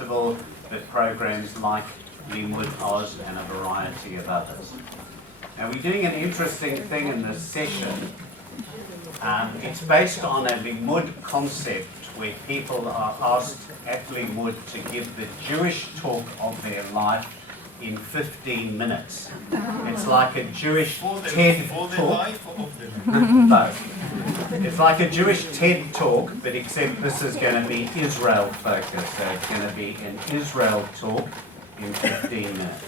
festival, but programs like Limud Oz and a variety of others. Now we're doing an interesting thing in this session. It's based on a Limud concept where people are asked at Limud to give the Jewish talk of their life in 15 minutes. It's like a Jewish TED talk. Both. It's like a Jewish TED talk, but except this is going to be Israel focused. So it's going to be an Israel talk in 15 minutes.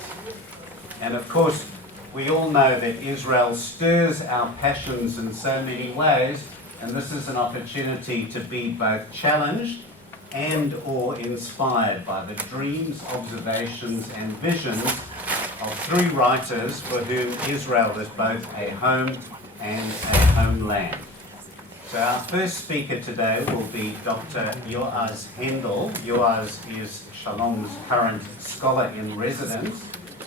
And of course, we all know that Israel stirs our passions in so many ways, and this is an opportunity to be both challenged and or inspired by the dreams, observations and visions of three writers for whom Israel is both a home and a homeland. So our first speaker today will be Dr. Yoaz Hendel. Yoaz is Shalom's current scholar in residence.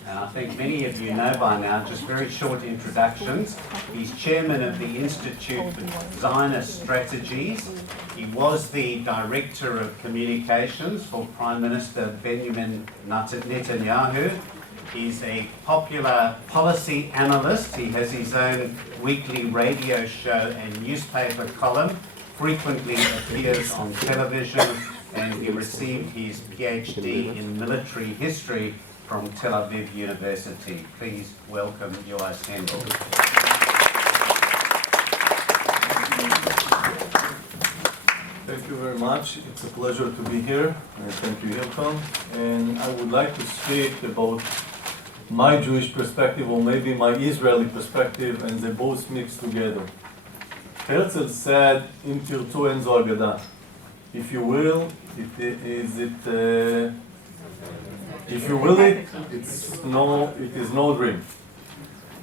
And I think many of you know by now, just very short introductions. He's chairman of the Institute for Zionist Strategies. He was the director of communications for Prime Minister Benjamin Netanyahu. He's a popular policy analyst. He has his own weekly radio show and newspaper column, frequently appears on television, and he received his PhD in military history from Tel Aviv University. Please welcome Yoaz Hendel. Thank you very much. It's a pleasure to be here. And thank you, Hilton. And I would like to speak about my Jewish perspective, or maybe my Israeli perspective, and they both mix together. Herzl said, "Im tirtu en zo Haggadah." If you will, it is no dream.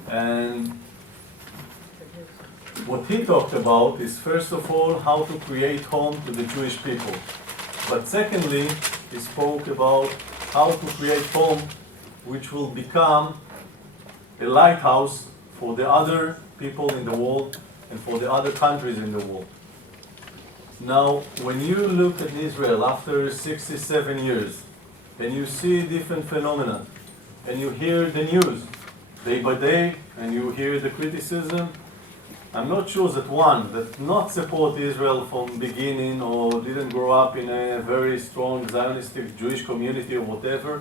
And what he talked about is, first of all, how to create home to the Jewish people. But secondly, he spoke about how to create home which will become a lighthouse for the other people in the world and for the other countries in the world. Now, when you look at Israel after 67 years, and you see different phenomena, and you hear the news day by day, and you hear the criticism, I'm not sure that one that not support Israel from beginning or didn't grow up in a very strong Zionistic Jewish community or whatever,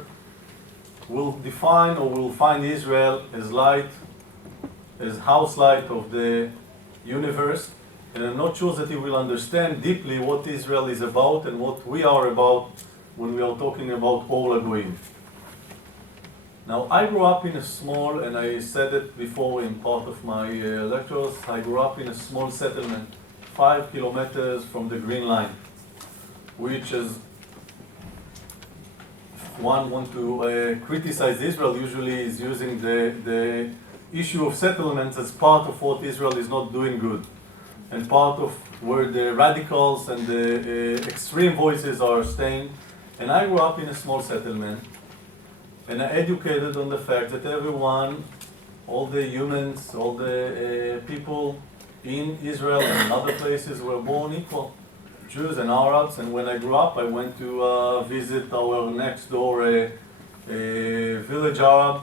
will define or will find Israel as light, as house light of the universe, and I'm not sure that he will understand deeply what Israel is about and what we are about when we are talking about Or Lagoim. Now, I grew up in a small, and I said it before in part of my lectures, I grew up in a small settlement, 5 kilometers from the Green Line, which is, if one want to criticize Israel, usually is using the issue of settlements as part of what Israel is not doing good, and part of where the radicals and the extreme voices are staying. And I grew up in a small settlement, and I educated on the fact that everyone, all the humans, all the people in Israel and in other places were born equal, Jews and Arabs. And when I grew up, I went to visit our next door village Arab,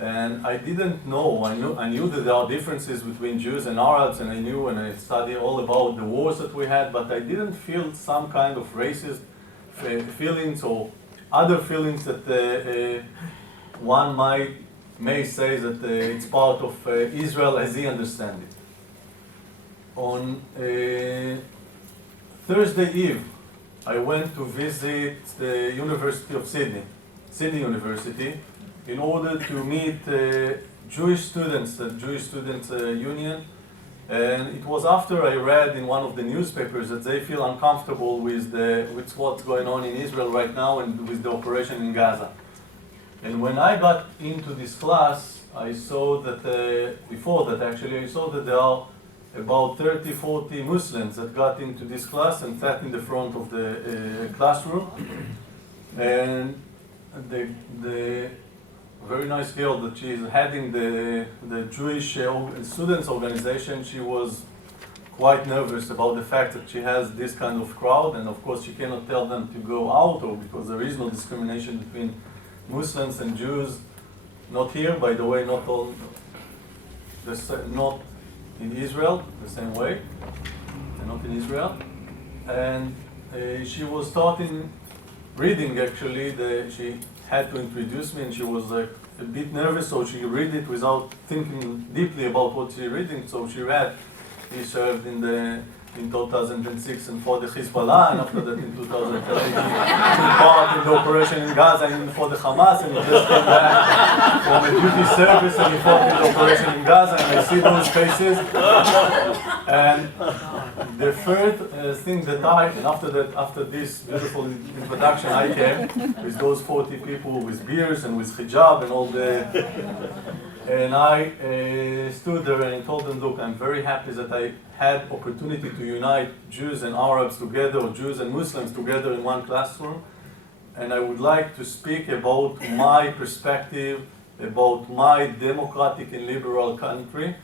and I didn't know, I knew that there are differences between Jews and Arabs, and I knew, and I studied all about the wars that we had, but I didn't feel some kind of racist feelings or other feelings that one may say that it's part of Israel as he understands it. On Thursday Eve, I went to visit the University of Sydney University, in order to meet Jewish students, the Jewish Students' Union. And it was after I read in one of the newspapers that they feel uncomfortable with what's going on in Israel right now and with the operation in Gaza. And when I got into this class, I saw that, before that actually, I saw that there are about 30, 40 Muslims that got into this class and sat in the front of the classroom. And the very nice girl that she is heading the Jewish students organization, she was quite nervous about the fact that she has this kind of crowd, and of course she cannot tell them to go out, or because there is no discrimination between Muslims and Jews. Not here, by the way, not in Israel the same way, and not in Israel. And she was starting reading, actually. She had to introduce me, and she was a bit nervous, so she read it without thinking deeply about what she's reading. So she read, he served in 2006 and for the Hezbollah, and after that in 2013 he took part in the operation in Gaza and for the Hamas, and he just came back from a duty service and he fought in the operation in Gaza, and I see those faces. And the third thing that after this beautiful introduction, I came with those 40 people with beers and with hijab and all and I stood there and I told them, look, I'm very happy that I had opportunity to unite Jews and Arabs together, or Jews and Muslims together in one classroom. And I would like to speak about my perspective, about my democratic and liberal country,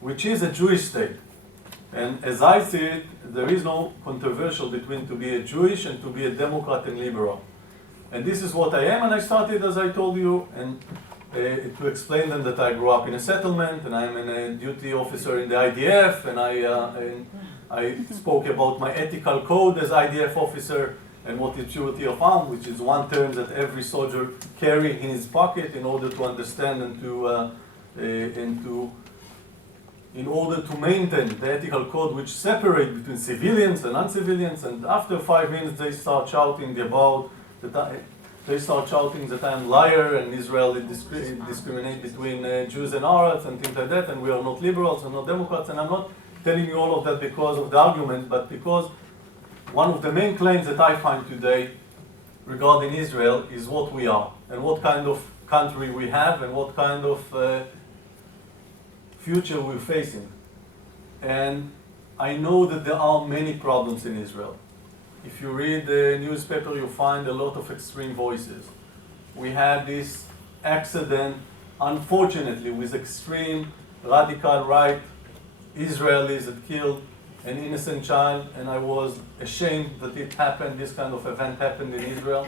which is a Jewish state. And as I see it, there is no controversial between to be a Jewish and to be a Democrat and liberal. And this is what I am, and I started, as I told you, and to explain them that I grew up in a settlement, and I'm a duty officer in the IDF, and I spoke about my ethical code as IDF officer, and what is purity of arm, which is one term that every soldier carry in his pocket in order to understand and in order to maintain the ethical code which separates between civilians and non-civilians. And after 5 minutes they start shouting that I'm a liar, and Israel discriminates between Jews and Arabs and things like that, and we are not liberals and not Democrats. And I'm not telling you all of that because of the argument, but because one of the main claims that I find today regarding Israel is what we are, and what kind of country we have, and what kind of future we're facing. And I know that there are many problems in Israel. If you read the newspaper, you find a lot of extreme voices. We had this accident, unfortunately, with extreme radical right Israelis that killed an innocent child, and I was ashamed that it happened, this kind of event happened in Israel.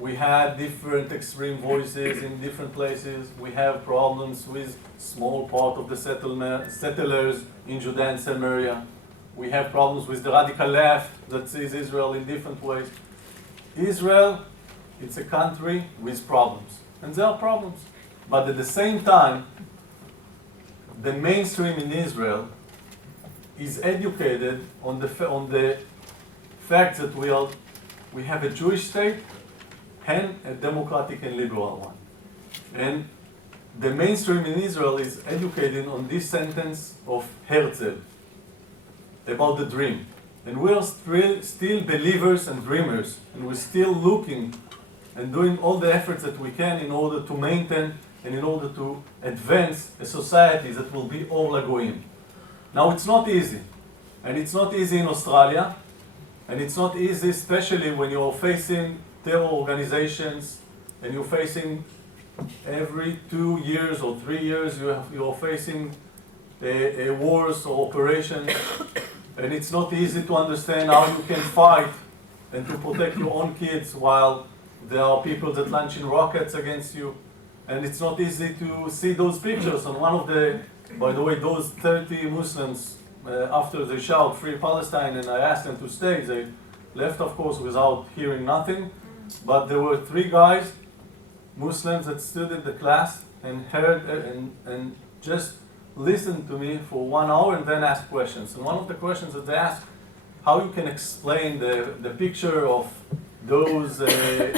We had different extreme voices in different places. We have problems with small part of the settlers in Judea and Samaria. We have problems with the radical left that sees Israel in different ways. Israel, it's a country with problems, and there are problems. But at the same time, the mainstream in Israel is educated on the fact that we have a Jewish state and a democratic and liberal one. And the mainstream in Israel is educated on this sentence of Herzl about the dream. And we are still believers and dreamers, and we're still looking and doing all the efforts that we can in order to maintain and in order to advance a society that will be Or LaGoyim. Now, it's not easy. And it's not easy in Australia, and it's not easy especially when you're facing terror organizations, and you're facing every 2 years or 3 years you're facing wars or operations, and it's not easy to understand how you can fight and to protect your own kids while there are people that launch in rockets against you, and it's not easy to see those pictures. And one of by the way, those 30 Muslims, after they shout "Free Palestine" and I asked them to stay, they left, of course, without hearing nothing. But there were 3 guys, Muslims, that stood in the class and heard and just listened to me for 1 hour and then asked questions. And one of the questions that they asked, how you can explain the picture of those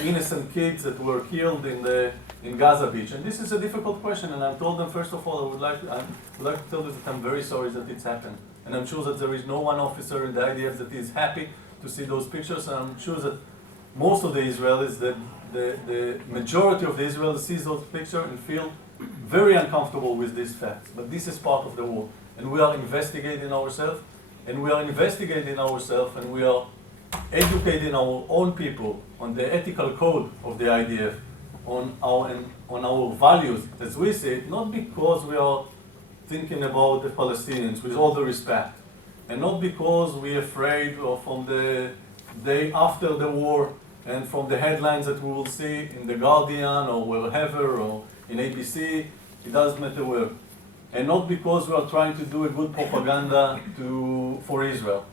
innocent kids that were killed in Gaza Beach. And this is a difficult question, and I told them, first of all, I would like to tell you that I'm very sorry that it's happened. And I'm sure that there is no one officer in the IDF that is happy to see those pictures, and I'm sure that most of the Israelis, the majority of the Israelis sees those pictures and feel very uncomfortable with these facts. But this is part of the war, and we are investigating ourselves, and we are educating our own people on the ethical code of the IDF, on our values as we see it, not because we are thinking about the Palestinians, with all the respect, and not because we're afraid or from the day after the war and from the headlines that we will see in The Guardian or wherever or in ABC, it doesn't matter where. And not because we are trying to do a good propaganda for Israel.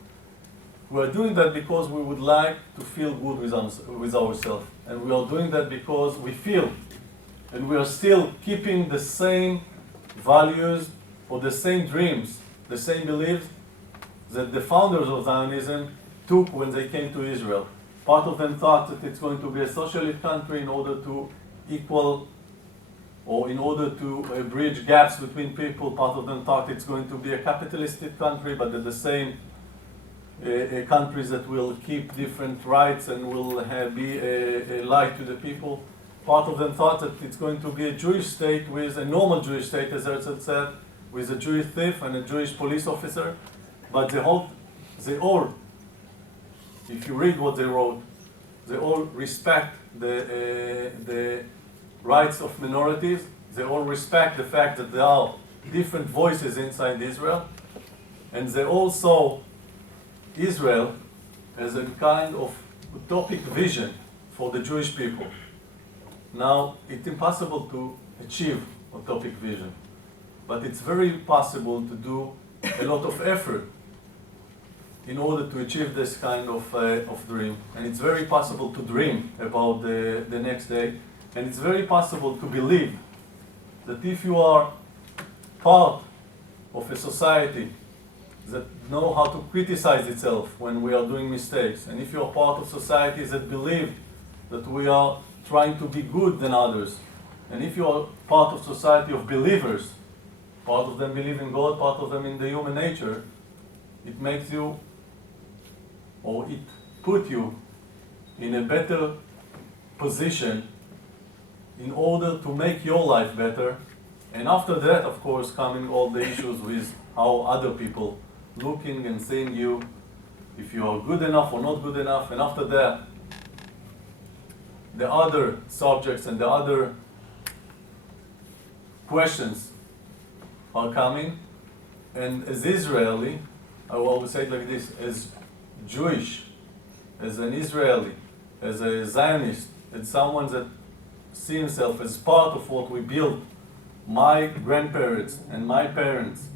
We are doing that because we would like to feel good with ourselves. And we are doing that because we feel, and we are still keeping the same values or the same dreams, the same beliefs that the founders of Zionism took when they came to Israel. Part of them thought that it's going to be a socialist country in order to equal or in order to bridge gaps between people. Part of them thought it's going to be a capitalistic country, but at the same countries that will keep different rights and will be a light to the people. Part of them thought that it's going to be a Jewish state with a normal Jewish state, as Herzl said, with a Jewish thief and a Jewish police officer. But they all, if you read what they wrote, they all respect the rights of minorities. They all respect the fact that there are different voices inside Israel. And they all saw Israel as a kind of utopic vision for the Jewish people. Now, it's impossible to achieve utopic vision, but it's very possible to do a lot of effort in order to achieve this kind of dream. And it's very possible to dream about the next day, and it's very possible to believe that if you are part of a society that know how to criticize itself when we are doing mistakes, and if you are part of societies that believe that we are trying to be good than others, and if you are part of society of believers, part of them believe in God, part of them in the human nature, it makes you, or it put you in a better position in order to make your life better. And after that, of course, coming all the issues with how other people looking and seeing you, if you are good enough or not good enough. And after that, the other subjects and the other questions are coming. And as Israeli, I will always say it like this, as Jewish, as an Israeli, as a Zionist, as someone that sees himself as part of what we built, my grandparents and my parents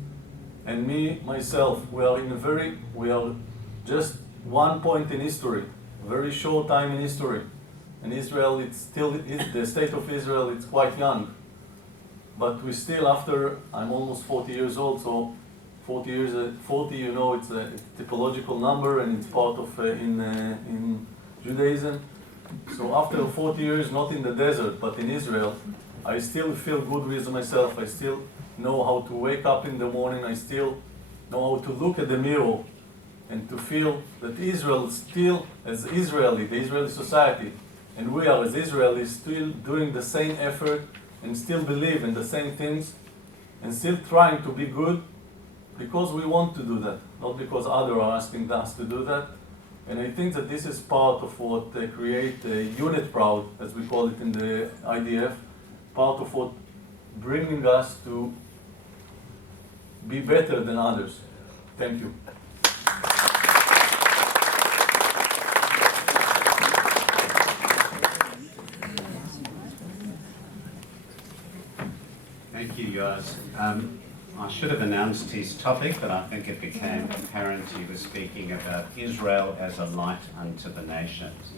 and me, myself, we are just one point in history, a very short time in history. And Israel, the state of Israel, it's quite young. But we still, I'm almost 40 years old, so 40 years, 40, it's a typological number, and it's part of, in Judaism. So after 40 years, not in the desert, but in Israel, I still feel good with myself. I still know how to wake up in the morning. I still know how to look at the mirror and to feel that Israel still, as Israeli, the Israeli society, and we are as Israelis still doing the same effort and still believe in the same things and still trying to be good because we want to do that, not because others are asking us to do that. And I think that this is part of what create a unit proud, as we call it in the IDF, part of what bringing us to be better than others. Thank you. Thank you, Yoaz. I should have announced his topic, but I think it became apparent he was speaking about Israel as a light unto the nations.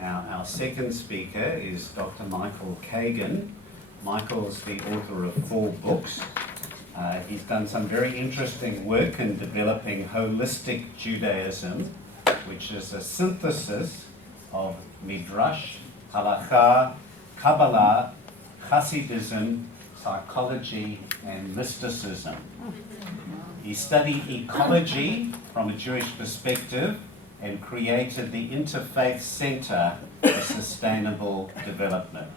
Now, our second speaker is Dr. Michael Kagan. Michael's the author of 4 books. He's done some very interesting work in developing Holistic Judaism, which is a synthesis of midrash, halacha, Kabbalah, Hasidism, psychology, and mysticism. He studied ecology from a Jewish perspective and created the Interfaith Center for Sustainable Development.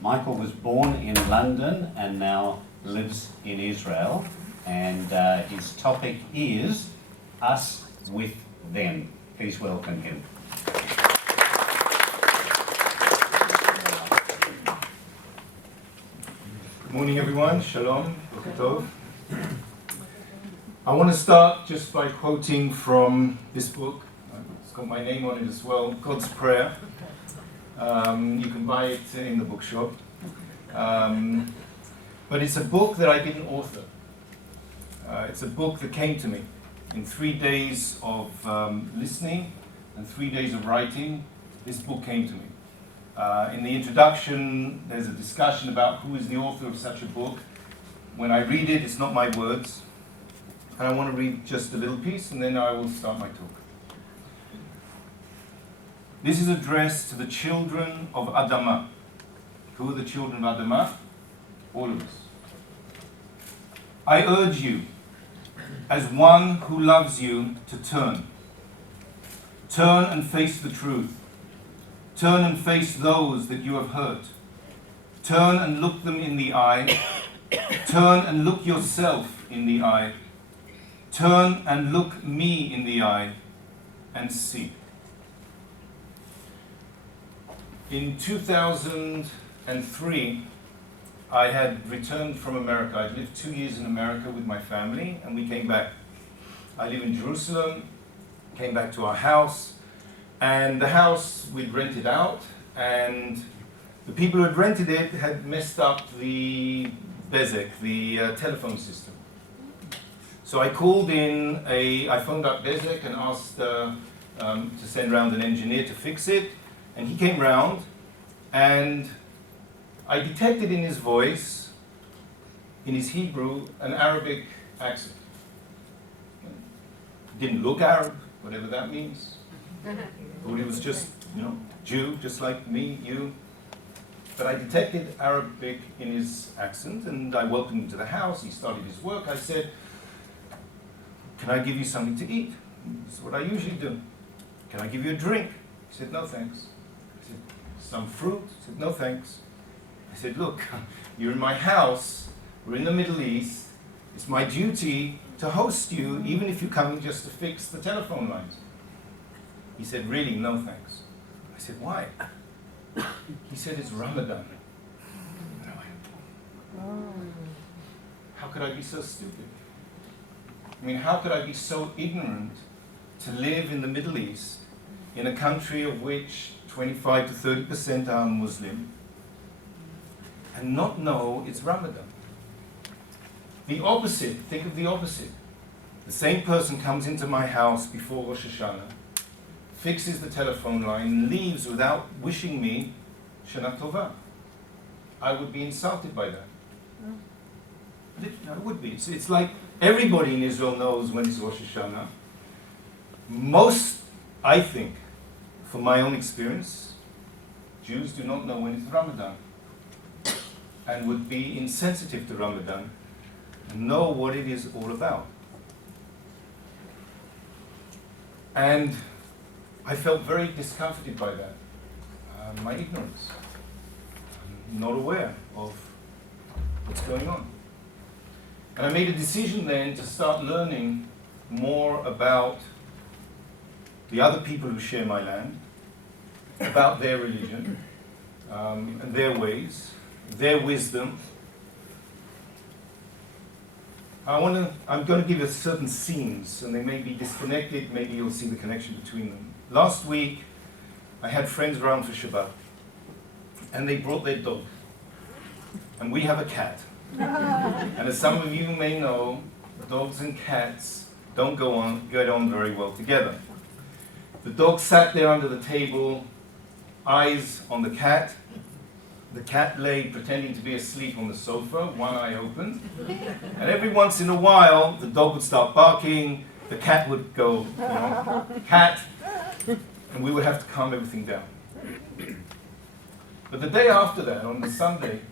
Michael was born in London and now lives in Israel, and his topic is Us with Them. Please welcome him. Good morning, everyone. Shalom. Boker tov. I want to start just by quoting from this book. It's got my name on it as well, God's Prayer. You can buy it in the bookshop. But it's a book that I didn't author. It's a book that came to me in 3 days of listening and 3 days of writing. This book came to me. In the introduction, there's a discussion about who is the author of such a book. When I read it, it's not my words. And I want to read just a little piece, and then I will start my talk. This is addressed to the children of Adamah. Who are the children of Adamah? All of us. I urge you, as one who loves you, to turn. Turn and face the truth. Turn and face those that you have hurt. Turn and look them in the eye. Turn and look yourself in the eye. Turn and look me in the eye and see. In 2003, I had returned from America. I'd lived 2 years in America with my family, and we came back. I live in Jerusalem, came back to our house, and the house we'd rented out, and the people who had rented it had messed up the Bezek, the telephone system. So I called in I phoned up Bezek and asked to send round an engineer to fix it, and he came round, and I detected in his voice, in his Hebrew, an Arabic accent. Didn't look Arab, whatever that means. Thought he was just, Jew, just like me, you. But I detected Arabic in his accent, and I welcomed him to the house. He started his work. I said, "Can I give you something to eat?" This is what I usually do. "Can I give you a drink?" He said, "No, thanks." I said, "Some fruit?" He said, "No, thanks." I said, "Look, you're in my house. We're in the Middle East. It's my duty to host you, even if you're coming just to fix the telephone lines." He said, "Really, no, thanks." I said, "Why?" He said, "It's Ramadan." And I went, how could I be so stupid? I mean, how could I be so ignorant to live in the Middle East, in a country of which 25 to 30% are Muslim, and not know it's Ramadan? The opposite, think of the opposite. The same person comes into my house before Rosh Hashanah, fixes the telephone line, leaves without wishing me Shana Tova. I would be insulted by that. I would be. It's like everybody in Israel knows when it's Rosh Hashanah. Most, I think, from my own experience, Jews do not know when it's Ramadan and would be insensitive to Ramadan and know what it is all about. And I felt very discomforted by that, my ignorance. I'm not aware of what's going on. And I made a decision then to start learning more about the other people who share my land, about their religion, and their ways, their wisdom. I'm going to give you certain scenes, and they may be disconnected, maybe you'll see the connection between them. Last week, I had friends around for Shabbat, and they brought their dog. And we have a cat. And as some of you may know, dogs and cats don't get on very well together. The dog sat there under the table, eyes on the cat. The cat lay pretending to be asleep on the sofa, one eye open. And every once in a while, the dog would start barking, the cat would go, cat, and we would have to calm everything down. But the day after that, on the Sunday,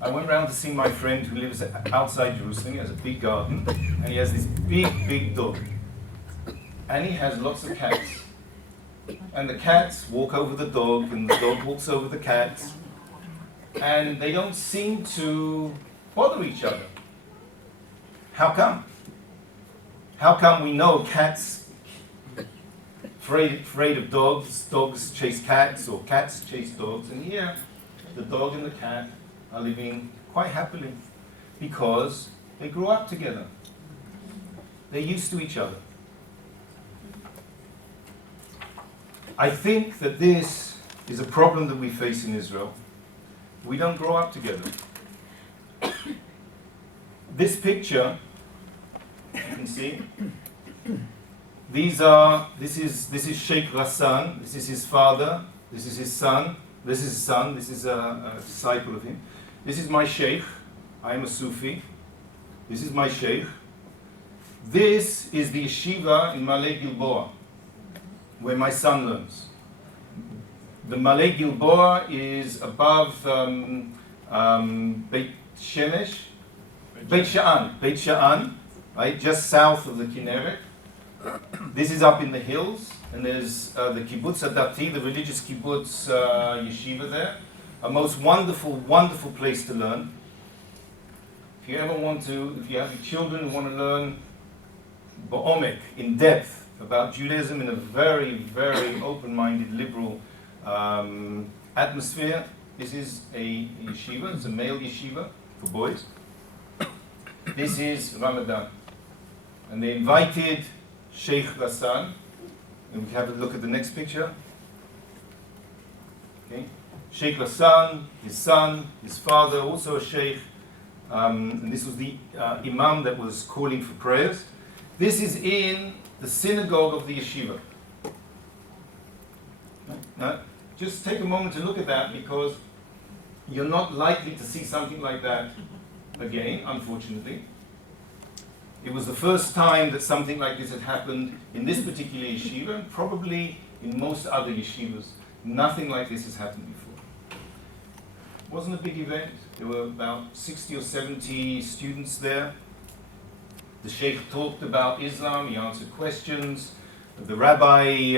I went round to see my friend who lives outside Jerusalem. He has a big garden, and he has this big, big dog. And he has lots of cats. And the cats walk over the dog, and the dog walks over the cats. And they don't seem to bother each other. How come? How come we know cats afraid of dogs, dogs chase cats, or cats chase dogs, and here the dog and the cat are living quite happily because they grew up together. They're used to each other. I think that this is a problem that we face in Israel. We don't grow up together. This picture, you can see, this is Sheikh Rassan, this is his father, this is his son, this is a disciple of him. This is my Sheikh, I am a Sufi. This is my Sheikh. This is the yeshiva in Malay Gilboa, where my son learns. The Malay Gilboa is above Beit Sha'an, right, just south of the Kinneret. This is up in the hills, and there's the kibbutz Adati, the religious kibbutz yeshiva there. A most wonderful, wonderful place to learn. If you have your children who want to learn ba'omek, in depth, about Judaism in a very, very open-minded, liberal atmosphere, this is a yeshiva, it's a male yeshiva for boys. This is Ramadan. And they invited Sheikh Rassan, and we have a look at the next picture. Okay. Sheikh Rassan, his son, his father, also a sheikh, and this was the imam that was calling for prayers. This is in the synagogue of the yeshiva. Now, just take a moment to look at that, because you're not likely to see something like that again, unfortunately. It was the first time that something like this had happened in this particular yeshiva, and probably in most other yeshivas. Nothing like this has happened before. It wasn't a big event. There were about 60 or 70 students there. The sheikh talked about Islam, he answered questions. The Rabbi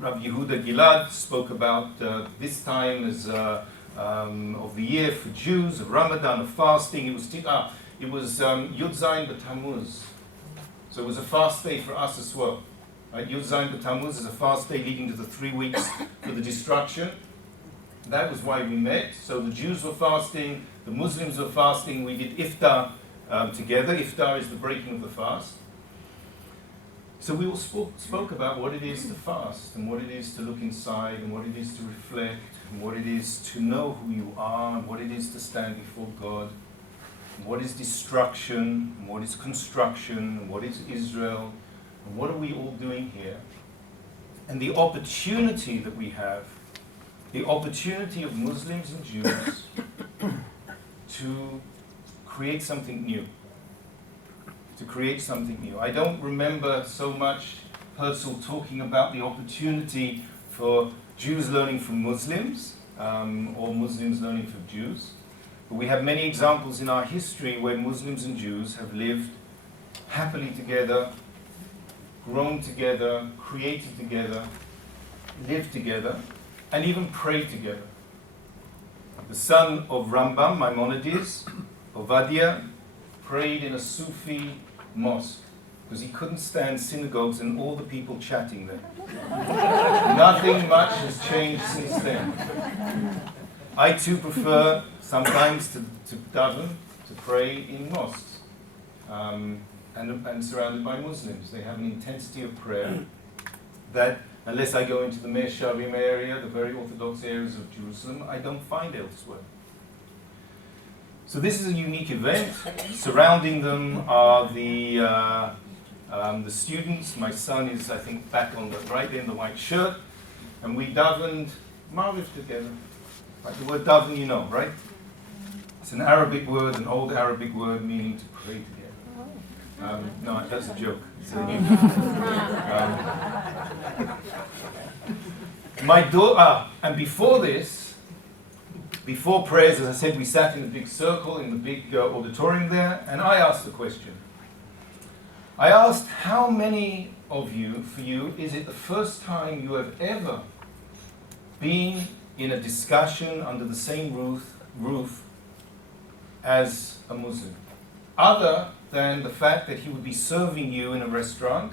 Yehuda Gilad spoke about this time as of the year for Jews, of Ramadan, of fasting. It was Yud Zayin B'Tammuz. So it was a fast day for us as well. Right? Yud Zayin B'Tammuz is a fast day leading to the 3 weeks for the destruction. That was why we met. So the Jews were fasting, the Muslims were fasting. We did iftar together. Iftar is the breaking of the fast. So we all spoke about what it is to fast, and what it is to look inside, and what it is to reflect, and what it is to know who you are, and what it is to stand before God, and what is destruction, and what is construction, and what is Israel, and what are we all doing here, and the opportunity that we have, the opportunity of Muslims and Jews to create something new. To create something new. I don't remember so much Herzl talking about the opportunity for Jews learning from Muslims, or Muslims learning from Jews. But we have many examples in our history where Muslims and Jews have lived happily together, grown together, created together, lived together, and even prayed together. The son of Rambam, Maimonides, Ovadia, prayed in a Sufi mosque because he couldn't stand synagogues and all the people chatting there. Nothing much has changed since then. I too prefer sometimes to daven, to pray in mosques, and surrounded by Muslims. They have an intensity of prayer that, unless I go into the Mea Shearim area, the very orthodox areas of Jerusalem, I don't find elsewhere. So this is a unique event. Surrounding them are the students. My son is, I think, back on the right in the white shirt, and we davened Maariv together. Right? The word daven, you know, right? It's an Arabic word, an old Arabic word meaning to pray together. No, that's a joke. It's a new. My daughter, and before this. Before prayers, as I said, we sat in a big circle in the big auditorium there, and I asked the question. I asked, how many of you, for you, is it the first time you have ever been in a discussion under the same roof as a Muslim? Other than the fact that he would be serving you in a restaurant,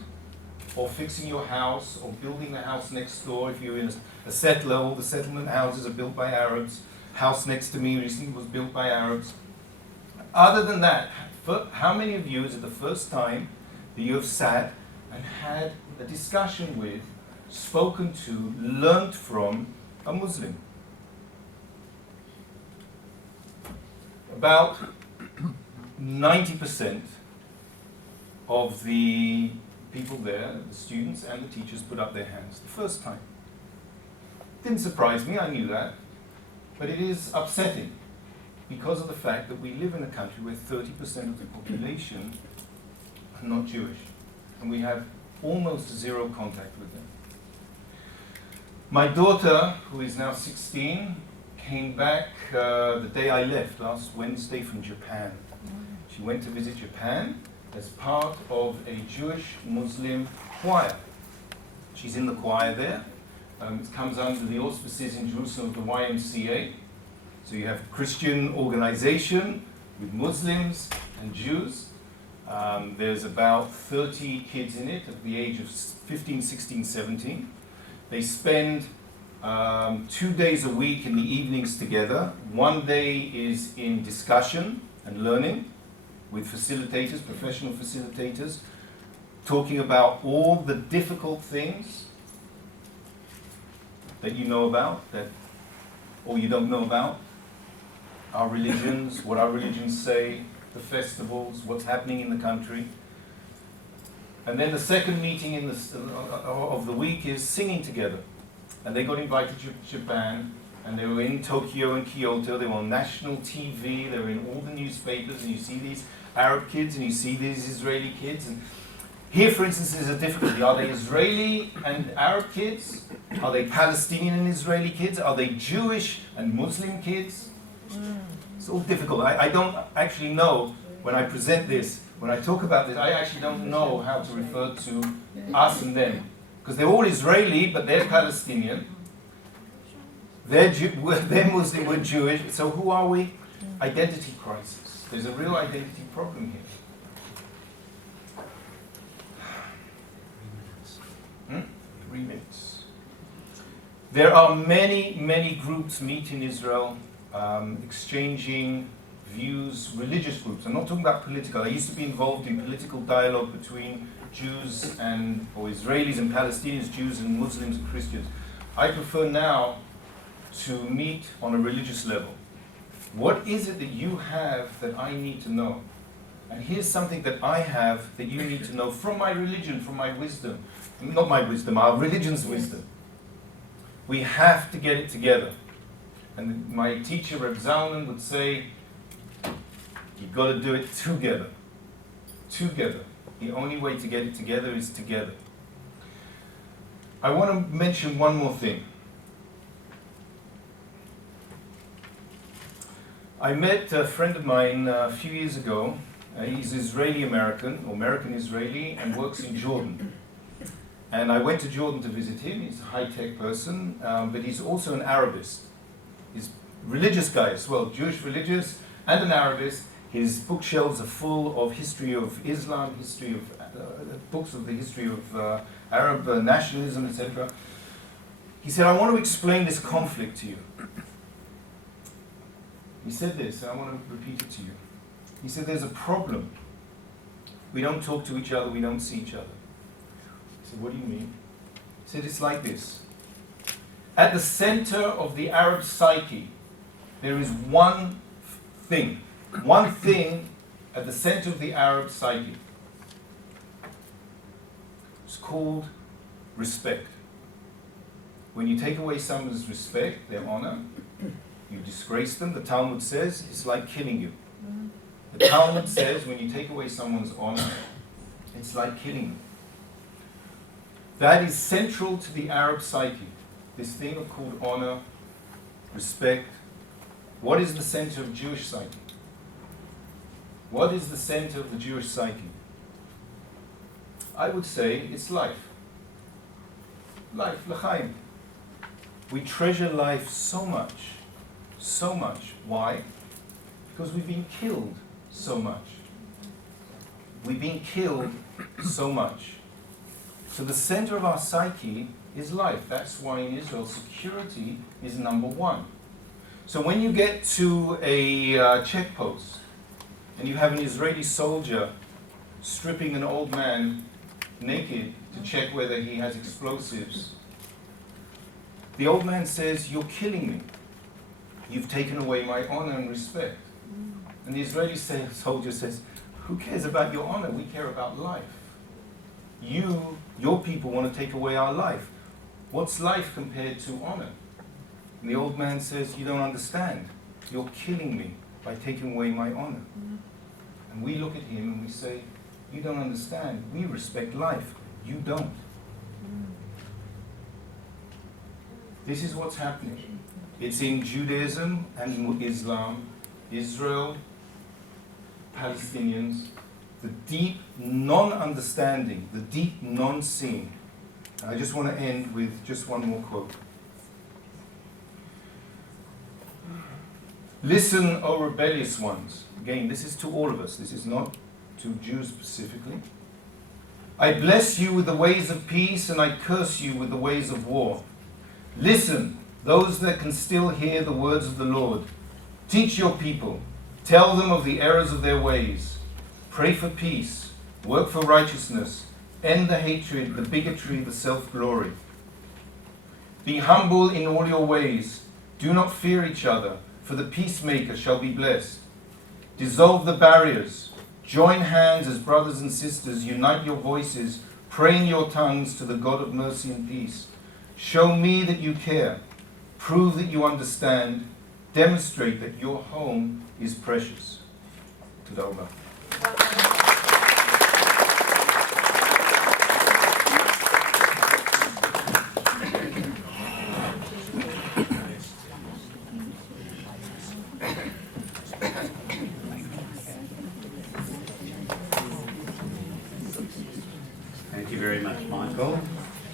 or fixing your house, or building the house next door. If you're in a settler, all the settlement houses are built by Arabs. House next to me recently was built by Arabs. Other than that, How many of you, is it the first time that you have sat and had a discussion with, spoken to, learnt from a Muslim? About 90% of the people there, the students and the teachers, put up their hands the first time. Didn't surprise me, I knew that. But it is upsetting because of the fact that we live in a country where 30% of the population are not Jewish. And we have almost zero contact with them. My daughter, who is now 16, came back the day I left, last Wednesday, from Japan. She went to visit Japan as part of a Jewish-Muslim choir. She's in the choir there. It comes under the auspices in Jerusalem of the YMCA. So you have a Christian organization with Muslims and Jews. There's about 30 kids in it at the age of 15, 16, 17. They spend 2 days a week in the evenings together. 1 day is in discussion and learning with facilitators, professional facilitators, talking about all the difficult things that you know about, or you don't know about. Our religions, what our religions say, the festivals, what's happening in the country. And then the second meeting of the week is singing together. And they got invited to Japan, and they were in Tokyo and Kyoto. They were on national TV. They were in all the newspapers, and you see these Arab kids and you see these Israeli kids. And here, for instance, there's a difficulty. Are they Israeli and Arab kids? Are they Palestinian and Israeli kids? Are they Jewish and Muslim kids? It's all difficult. I don't actually know when I present this, when I talk about this, I actually don't know how to refer to us and them. Because they're all Israeli, but they're Palestinian. They're Muslim, we're Jewish. So who are we? Identity crisis. There's a real identity problem here. 3 minutes. There are many groups meet in Israel, exchanging views, religious groups. I'm not talking about political. I used to be involved in political dialogue between Jews or Israelis and Palestinians, Jews and Muslims and Christians. I prefer now to meet on a religious level. What is it that you have that I need to know? And here's something that I have that you need to know from my religion, from my wisdom. Not my wisdom, our religion's wisdom. We have to get it together. And my teacher, Reb Zalman, would say, you've got to do it together. Together. The only way to get it together is together. I want to mention one more thing. I met a friend of mine a few years ago. He's Israeli-American, or American-Israeli, and works in Jordan. And I went to Jordan to visit him. He's a high-tech person, but he's also an Arabist. He's a religious guy as well, Jewish religious and an Arabist. His bookshelves are full of history of Islam, history of books of the history of Arab nationalism, etc. He said, I want to explain this conflict to you. He said this, and I want to repeat it to you. He said, there's a problem. We don't talk to each other, we don't see each other. I said, what do you mean? He said, it's like this. At the center of the Arab psyche, there is one thing at the center of the Arab psyche. It's called respect. When you take away someone's respect, their honor, you disgrace them, the Talmud says, it's like killing you. The Talmud says when you take away someone's honor, it's like killing them. That is central to the Arab psyche. This thing called honor, respect. What is the center of Jewish psyche? What is the center of the Jewish psyche? I would say it's life. Life, l'chaim. We treasure life so much. So much. Why? Because we've been killed so much. We've been killed so much. So the center of our psyche is life. That's why in Israel security is number one. So when you get to a check post and you have an Israeli soldier stripping an old man naked to check whether he has explosives, the old man says, "You're killing me. You've taken away my honor and respect." And the Israeli soldier says, "Who cares about your honor? We care about life. Your people want to take away our life. What's life compared to honor?" And the old man says, "You don't understand. You're killing me by taking away my honor." And we look at him and we say, "You don't understand. We respect life. You don't." This is what's happening. It's in Judaism and Islam, Israel, Palestinians, the deep non-understanding, the deep non-seeing. And I just want to end with just one more quote. "Listen, O rebellious ones." Again, this is to all of us. This is not to Jews specifically. "I bless you with the ways of peace, and I curse you with the ways of war. Listen, those that can still hear the words of the Lord. Teach your people. Tell them of the errors of their ways. Pray for peace. Work for righteousness. End the hatred, the bigotry, the self-glory. Be humble in all your ways. Do not fear each other, for the peacemaker shall be blessed. Dissolve the barriers. Join hands as brothers and sisters. Unite your voices. Pray in your tongues to the God of mercy and peace. Show me that you care. Prove that you understand. Demonstrate that your home is precious." Toda Raba. Thank you very much, Michael.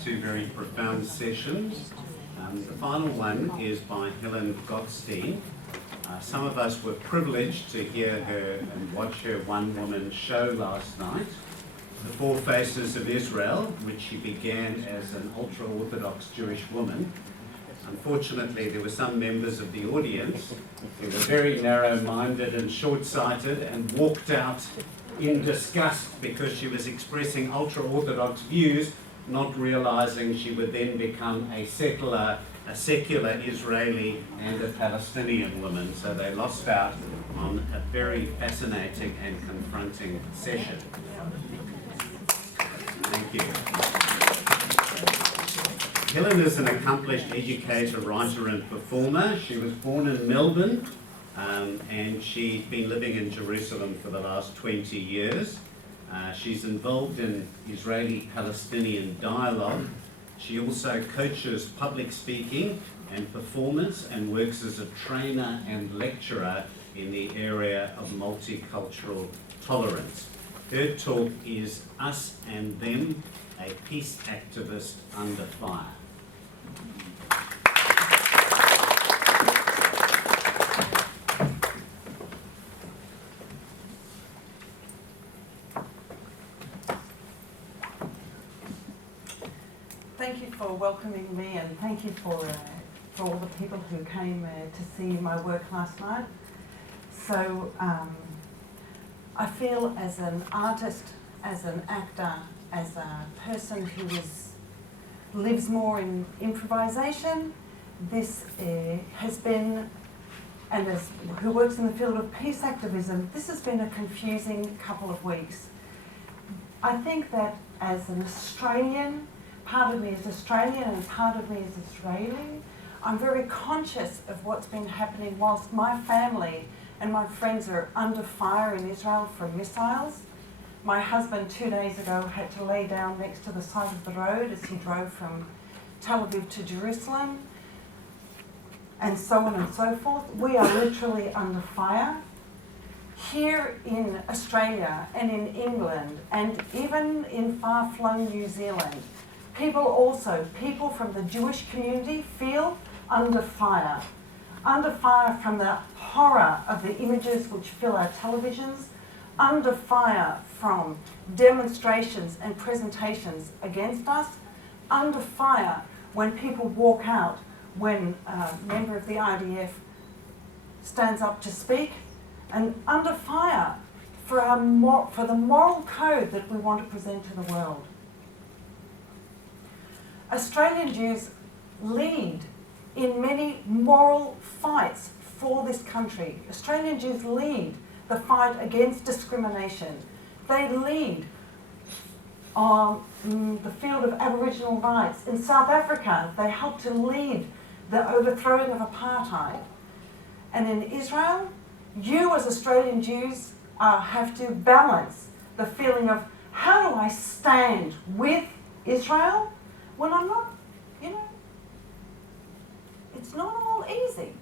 Two very profound sessions. The final one is by Helen Gottstein. Some of us were privileged to hear her and watch her one-woman show last night, The Four Faces of Israel, which she began as an ultra-Orthodox Jewish woman. Unfortunately, there were some members of the audience who were very narrow-minded and short-sighted and walked out in disgust because she was expressing ultra-Orthodox views, not realizing she would then become a secular Israeli and a Palestinian woman. So they lost out on a very fascinating and confronting session. Thank you. Helen is an accomplished educator, writer and performer. She was born in Melbourne and she's been living in Jerusalem for the last 20 years. She's involved in Israeli-Palestinian dialogue. She also coaches public speaking and performance and works as a trainer and lecturer in the area of multicultural tolerance. Her talk is Us and Them, a peace activist under fire. Thank you for welcoming me, and thank you for all the people who came to see my work last night. So I feel as an artist, as an actor, as a person who lives more in improvisation, this has been, and as who works in the field of peace activism, this has been a confusing couple of weeks. I think that as an Australian, part of me is Australian and part of me is Israeli, I'm very conscious of what's been happening whilst my family and my friends are under fire in Israel from missiles. My husband 2 days ago had to lay down next to the side of the road as he drove from Tel Aviv to Jerusalem, and so on and so forth. We are literally under fire. Here in Australia and in England and even in far-flung New Zealand, people from the Jewish community feel under fire from the horror of the images which fill our televisions, under fire from demonstrations and presentations against us, under fire when people walk out, when a member of the IDF stands up to speak, and under fire for the moral code that we want to present to the world. Australian Jews lead in many moral fights for this country. Australian Jews lead the fight against discrimination. They lead on the field of Aboriginal rights. In South Africa, they help to lead the overthrowing of apartheid. And in Israel, you as Australian Jews have to balance the feeling of, how do I stand with Israel when I'm not, it's not all easy.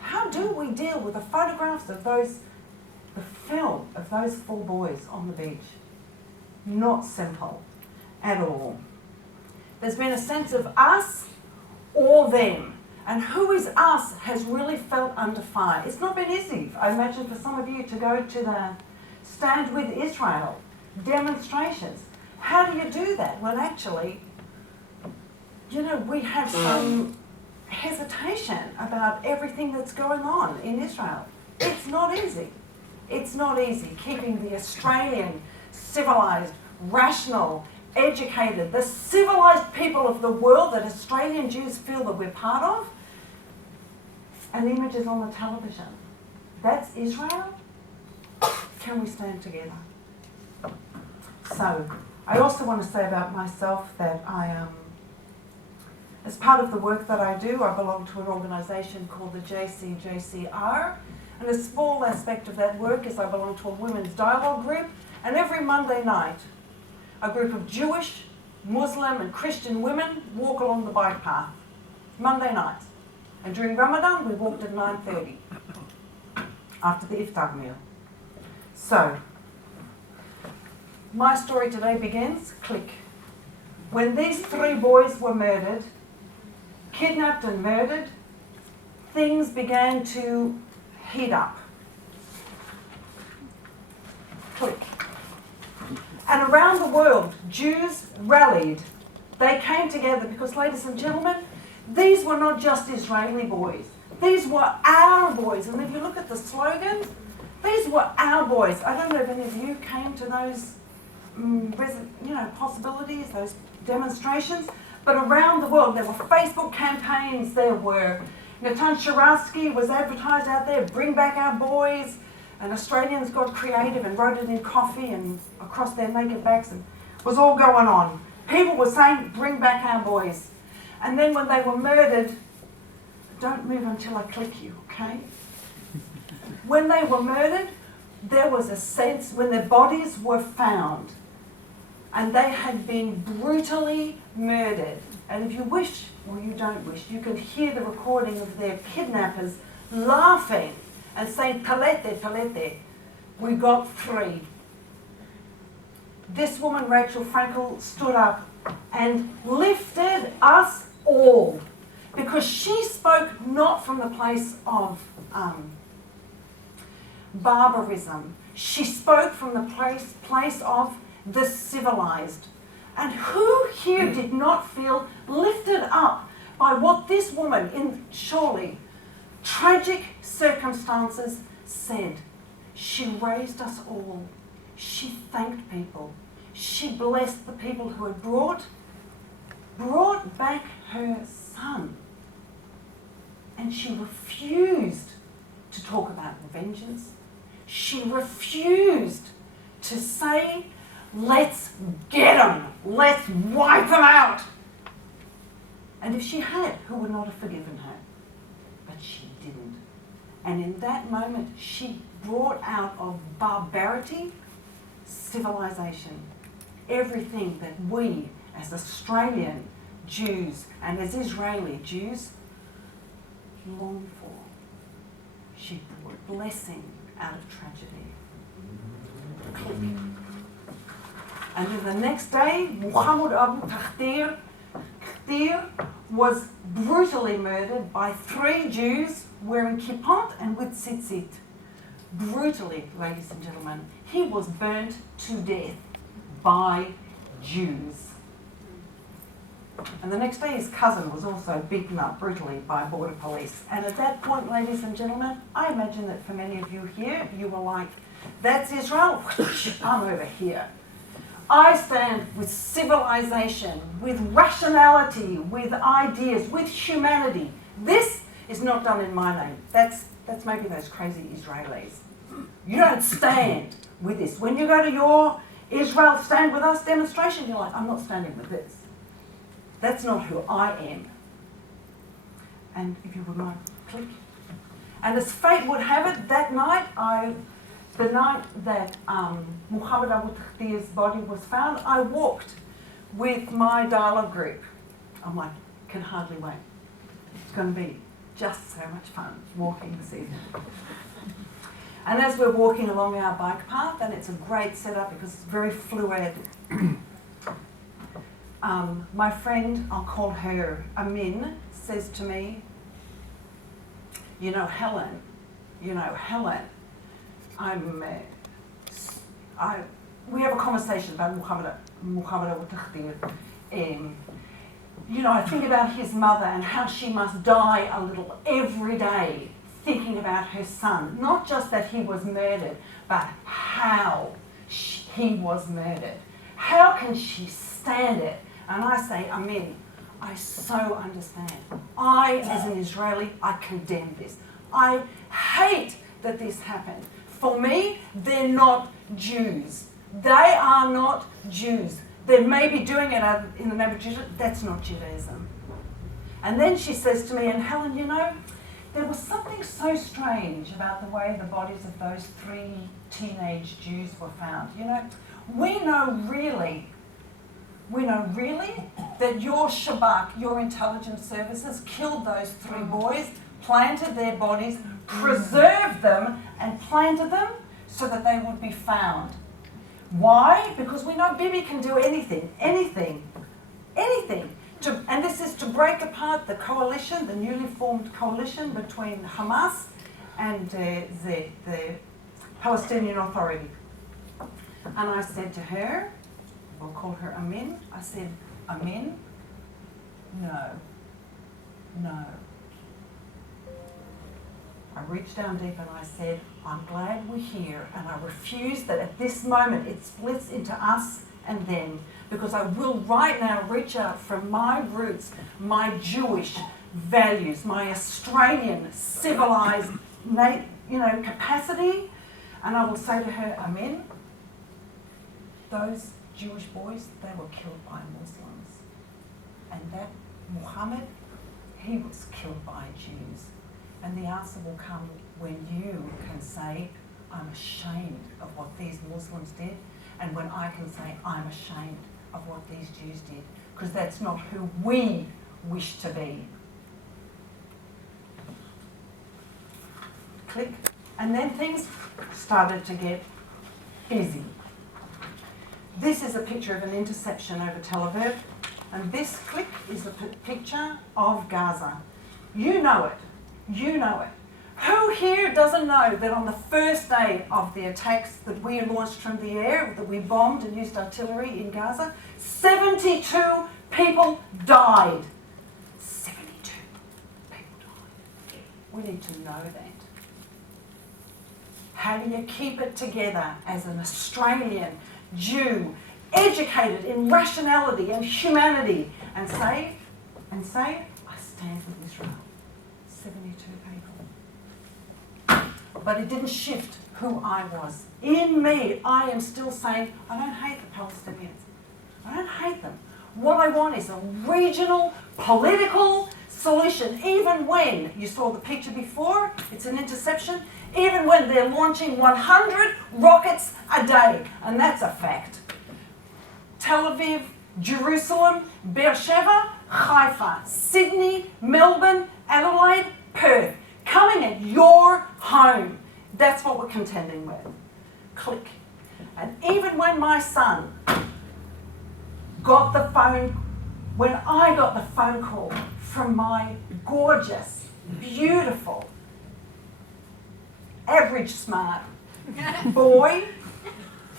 How do we deal with the photographs of the film of those 4 boys on the beach? Not simple at all. There's been a sense of us or them. And who is us has really felt under fire. It's not been easy, I imagine, for some of you to go to the Stand With Israel demonstrations. How do you do that when actually, we have some hesitation about everything that's going on in Israel? It's not easy. It's not easy keeping the Australian civilized, rational, educated, the civilized people of the world that Australian Jews feel that we're part of, and images on the television. That's Israel? Can we stand together? So, I also want to say about myself that as part of the work that I do, I belong to an organisation called the JCJCR, and a small aspect of that work is I belong to a women's dialogue group, and every Monday night, a group of Jewish, Muslim and Christian women walk along the bike path. Monday nights. And during Ramadan, we walked at 9:30 after the iftar meal. So, my story today begins, click. When these 3 boys were murdered, kidnapped and murdered, things began to heat up. Click. And around the world, Jews rallied. They came together because, ladies and gentlemen, these were not just Israeli boys. These were our boys. And if you look at the slogans, these were our boys. I don't know if any of you came to those possibilities, those demonstrations, but around the world there were Facebook campaigns, there were, Natan Sharansky was advertised out there, bring back our boys, and Australians got creative and wrote it in coffee and across their naked backs, and it was all going on. People were saying, bring back our boys. And then when they were murdered, don't move until I click you, okay? When they were murdered, there was a sense, when their bodies were found, and they had been brutally murdered. And if you wish, or you don't wish, you can hear the recording of their kidnappers laughing and saying, Talete, Talete, we got 3. This woman, Rachel Frankel, stood up and lifted us all, because she spoke not from the place of barbarism. She spoke from the place of the civilized. And who here did not feel lifted up by what this woman, in surely tragic circumstances, said? She raised us all. She thanked people. She blessed the people who had brought back her son. And she refused to talk about vengeance. She refused to say, let's get them, let's wipe them out. And if she had, who would not have forgiven her? But she didn't. And in that moment, she brought out of barbarity civilization. Everything that we, as Australian Jews and as Israeli Jews, long for. She brought blessing out of tragedy. Click. And then the next day, Muhammad Abu Takhtir was brutally murdered by 3 Jews wearing kippot and with tzitzit. Brutally, ladies and gentlemen. He was burnt to death by Jews. And the next day his cousin was also beaten up brutally by border police. And at that point, ladies and gentlemen, I imagine that for many of you here, you were like, that's Israel, I'm over here. I stand with civilization, with rationality, with ideas, with humanity. This is not done in my name. That's maybe those crazy Israelis. You don't stand with this. When you go to your Israel Stand With Us demonstration, you're like, I'm not standing with this. That's not who I am. And if you would mind, click. And as fate would have it, that night, the night that Muhammad Abu Takhtir's body was found, I walked with my dialogue group. I'm like, can hardly wait. It's going to be just so much fun walking this evening. And as we're walking along our bike path, and it's a great setup because it's very fluid, my friend, I'll call her Amin, says to me, you know, Helen, we have a conversation about Muhammad Abu Takhtir. You know, I think about his mother and how she must die a little every day thinking about her son. Not just that he was murdered, but how he was murdered. How can she stand it? And I say, Amin, I so understand. I, as an Israeli, I condemn this. I hate that this happened. For me, they're not Jews. They are not Jews. They may be doing it in the name of Judaism. That's not Judaism. And then she says to me, and Helen, you know, there was something so strange about the way the bodies of those 3 teenage Jews were found. You know, we know really that your Shabak, your intelligence services, killed those 3 boys, planted their bodies, preserved them, and planted them so that they would be found. Why? Because we know Bibi can do anything. And this is to break apart the coalition, the newly formed coalition between Hamas and the Palestinian Authority. And I said to her, we'll call her Amin, I said, Amin, no. I reached down deep and I said, I'm glad we're here, and I refuse that at this moment it splits into us and them, because I will right now reach out from my roots, my Jewish values, my Australian civilized capacity, and I will say to her, Amen, those Jewish boys, they were killed by Muslims. And that Muhammad, he was killed by Jews. And the answer will come when you can say, I'm ashamed of what these Muslims did, and when I can say, I'm ashamed of what these Jews did, because that's not who we wish to be. Click. And then things started to get busy. This is a picture of an interception over Tel Aviv, and this click is a picture of Gaza. You know it. Who here doesn't know that on the first day of the attacks that we launched from the air, that we bombed and used artillery in Gaza, 72 people died. 72 people died. We need to know that. How do you keep it together as an Australian Jew, educated in rationality and humanity, and say, I stand with Israel. 72 people. But it didn't shift who I was. In me, I am still saying, I don't hate the Palestinians. I don't hate them. What I want is a regional, political solution. Even when, you saw the picture before, it's an interception, even when they're launching 100 rockets a day. And that's a fact. Tel Aviv, Jerusalem, Beersheba, Haifa, Sydney, Melbourne, Adelaide, Perth, coming at your home. That's what we're contending with. Click. And even when my son got the phone, when I got the phone call from my gorgeous, beautiful, average smart boy,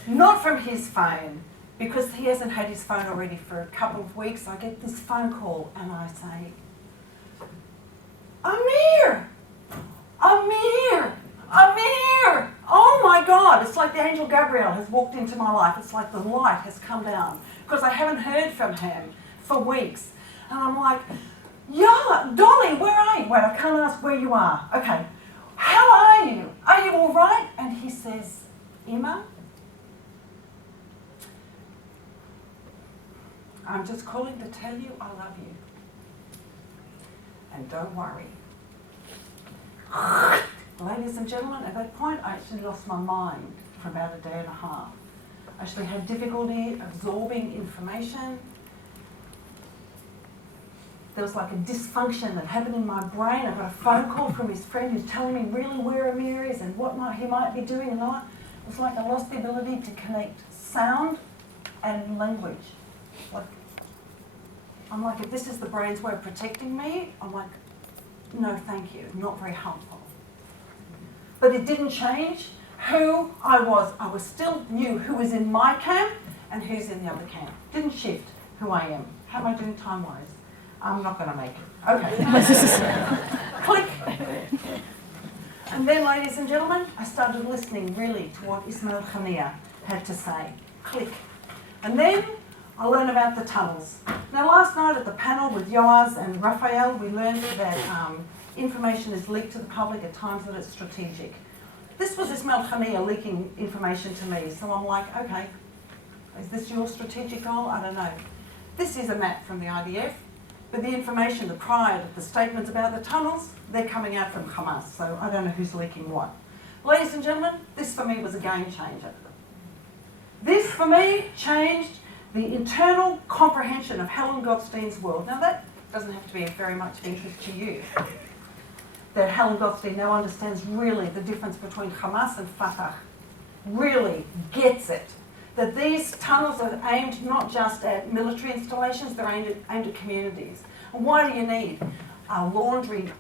not from his phone, because he hasn't had his phone already for a couple of weeks, I get this phone call and I say, Amir! Amir! Amir! Oh my God! It's like the angel Gabriel has walked into my life. It's like the light has come down because I haven't heard from him for weeks. And I'm like, yeah, Dolly, where are you? Wait, I can't ask where you are. Okay. How are you? Are you all right? And he says, Emma, I'm just calling to tell you I love you. And don't worry. Ladies and gentlemen, at that point I actually lost my mind for about a day and a half. I actually had difficulty absorbing information. There was like a dysfunction that happened in my brain. I got a phone call from his friend who's telling me really where Amir is and what he might be doing and all that. It was like I lost the ability to connect sound and language. I'm like, if this is the brain's way of protecting me, I'm like, no thank you, not very helpful. But it didn't change who I was. I was still knew who was in my camp and who's in the other camp. Didn't shift who I am. How am I doing time-wise? I'm not going to make it. Okay. Click. And then, ladies and gentlemen, I started listening really to what Ismail Khania had to say. Click. And then I learned about the tunnels. Now, last night at the panel with Yoaz and Raphael, we learned that information is leaked to the public at times that it's strategic. This was Ismail Khania leaking information to me, so I'm like, okay, is this your strategic goal? I don't know. This is a map from the IDF, but the information, the statements about the tunnels, they're coming out from Hamas, so I don't know who's leaking what. Ladies and gentlemen, this for me was a game changer. This for me changed the internal comprehension of Helen Gottstein's world. Now that doesn't have to be of very much interest to you. That Helen Gottstein now understands really the difference between Hamas and Fatah. Really gets it. That these tunnels are aimed not just at military installations, they're aimed at communities. And why do you need a laundry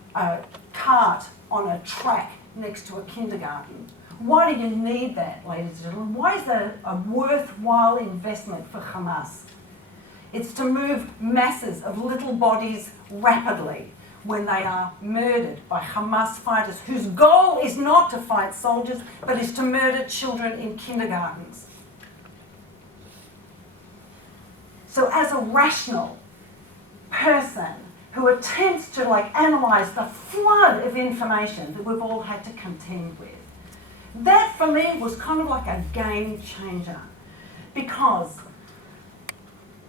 cart on a track next to a kindergarten? Why do you need that, ladies and gentlemen? Why is that a worthwhile investment for Hamas? It's to move masses of little bodies rapidly when they are murdered by Hamas fighters whose goal is not to fight soldiers, but is to murder children in kindergartens. So as a rational person who attempts to analyse the flood of information that we've all had to contend with, that for me was kind of like a game changer. Because,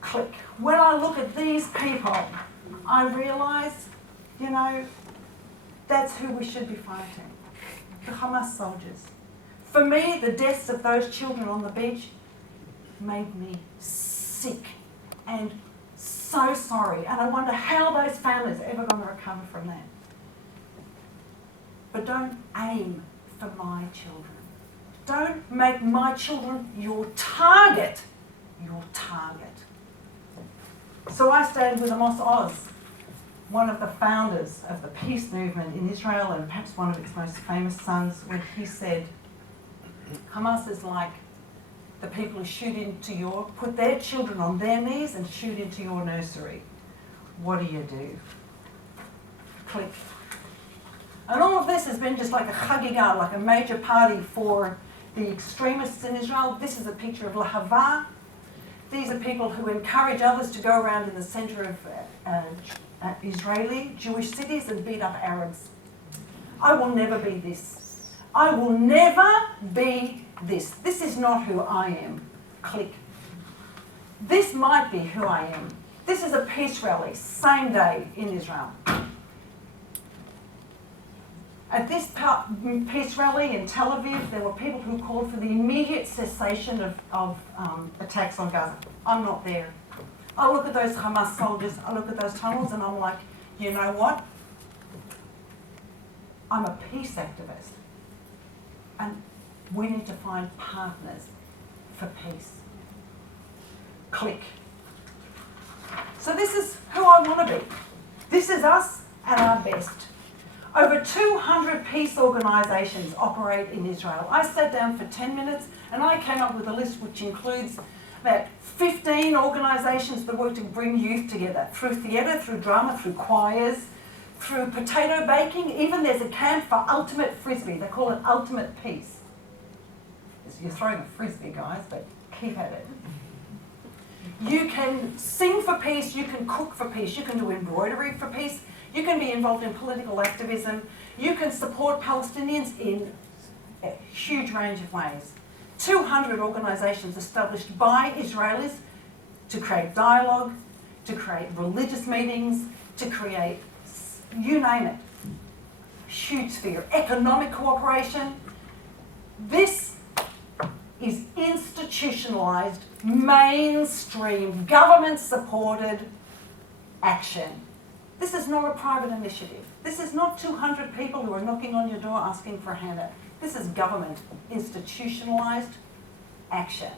click, when I look at these people, I realise, that's who we should be fighting. The Hamas soldiers. For me, the deaths of those children on the beach made me sick and so sorry. And I wonder how those families are ever going to recover from that. But don't aim for my children. Don't make my children your target. Your target. So I stayed with Amos Oz, one of the founders of the peace movement in Israel and perhaps one of its most famous sons, when he said, Hamas is like the people who put their children on their knees and shoot into your nursery. What do? Click. And all of this has been just like a Haggadah, like a major party for the extremists in Israel. This is a picture of Lahava. These are people who encourage others to go around in the center of Israeli Jewish cities and beat up Arabs. I will never be this. I will never be this. This is not who I am. Click. This might be who I am. This is a peace rally, same day in Israel. At this peace rally in Tel Aviv, there were people who called for the immediate cessation of attacks on Gaza. I'm not there. I look at those Hamas soldiers, I look at those tunnels, and I'm like, you know what? I'm a peace activist. And we need to find partners for peace. Click. So this is who I want to be. This is us at our best. Over 200 peace organisations operate in Israel. I sat down for 10 minutes and I came up with a list which includes about 15 organisations that work to bring youth together through theatre, through drama, through choirs, through potato baking. Even there's a camp for ultimate frisbee. They call it ultimate peace. You're throwing a frisbee, guys, but keep at it. You can sing for peace, you can cook for peace, you can do embroidery for peace, you can be involved in political activism, you can support Palestinians in a huge range of ways. 200 organisations established by Israelis to create dialogue, to create religious meetings, to create, you name it, huge sphere. Economic cooperation. This is institutionalised, mainstream, government-supported action. This is not a private initiative. This is not 200 people who are knocking on your door asking for a handout. This is government, institutionalised action.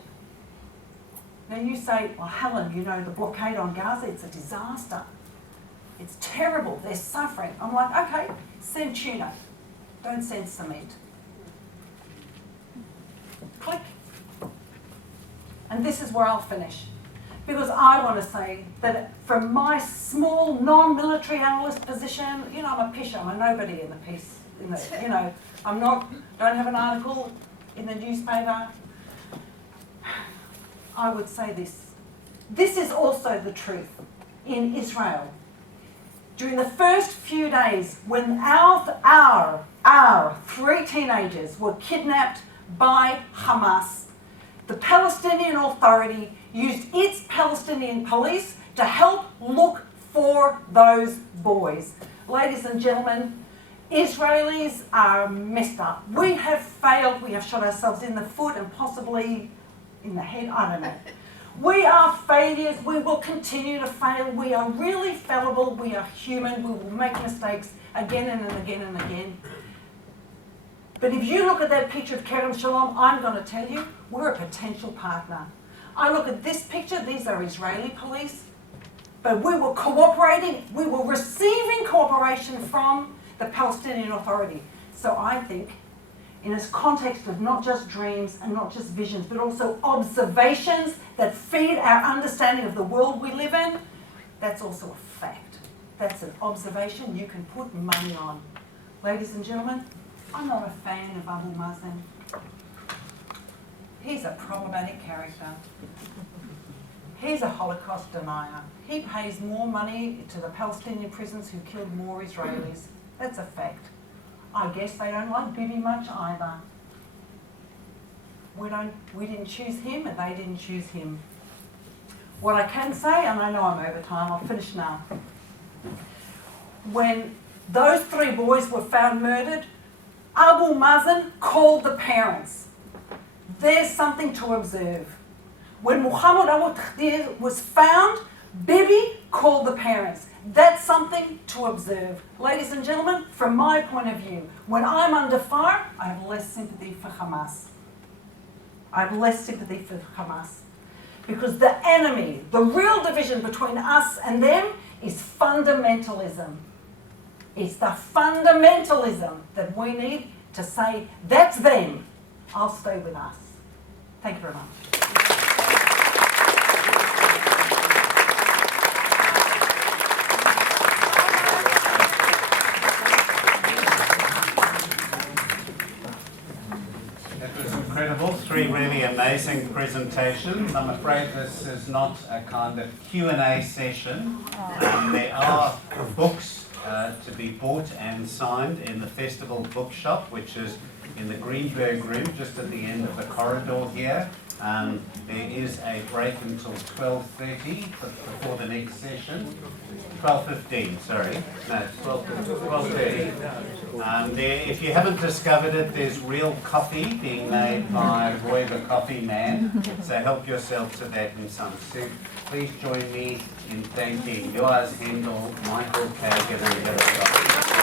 Now you say, well, Helen, you know, the blockade on Gaza, it's a disaster. It's terrible, they're suffering. I'm like, okay, send tuna, don't send cement. Click. And this is where I'll finish. Because I want to say that from my small non-military analyst position, you know, I'm a pisher, I'm a nobody in the piece. You know, don't have an article in the newspaper. I would say this. This is also the truth in Israel. During the first few days when our 3 teenagers were kidnapped by Hamas, the Palestinian Authority used its Palestinian police to help look for those boys. Ladies and gentlemen, Israelis are messed up. We have failed. We have shot ourselves in the foot and possibly in the head. I don't know. We are failures. We will continue to fail. We are really fallible. We are human. We will make mistakes again and again and again. But if you look at that picture of Kerem Shalom, I'm going to tell you, we're a potential partner. I look at this picture, these are Israeli police, but we were cooperating, we were receiving cooperation from the Palestinian Authority. So I think, in this context of not just dreams and not just visions, but also observations that feed our understanding of the world we live in, that's also a fact. That's an observation you can put money on. Ladies and gentlemen, I'm not a fan of Abu Mazen. He's a problematic character. He's a Holocaust denier. He pays more money to the Palestinian prisons who killed more Israelis. That's a fact. I guess they don't like Bibi much either. We didn't choose him and they didn't choose him. What I can say, and I know I'm over time, I'll finish now. When those 3 boys were found murdered, Abu Mazen called the parents. There's something to observe. When Muhammad Abu Takhdir was found, Bibi called the parents. That's something to observe. Ladies and gentlemen, from my point of view, when I'm under fire, I have less sympathy for Hamas. I have less sympathy for Hamas. Because the enemy, the real division between us and them is fundamentalism. It's the fundamentalism that we need to say, that's them. I'll stay with us. Thank you very much. That was incredible. 3 really amazing presentations. I'm afraid this is not a kind of Q&A session. There are books to be bought and signed in the festival bookshop, which is in the Greenberg room, just at the end of the corridor here. There is a break until 12:30 before the next session. 12:15, sorry. No, 12:30. If you haven't discovered it, there's real coffee being made by Roy the Coffee Man. So help yourself to that in some soup. Please join me in thanking Yoaz Hendel, Michael Kagan, and Helen Gottstein.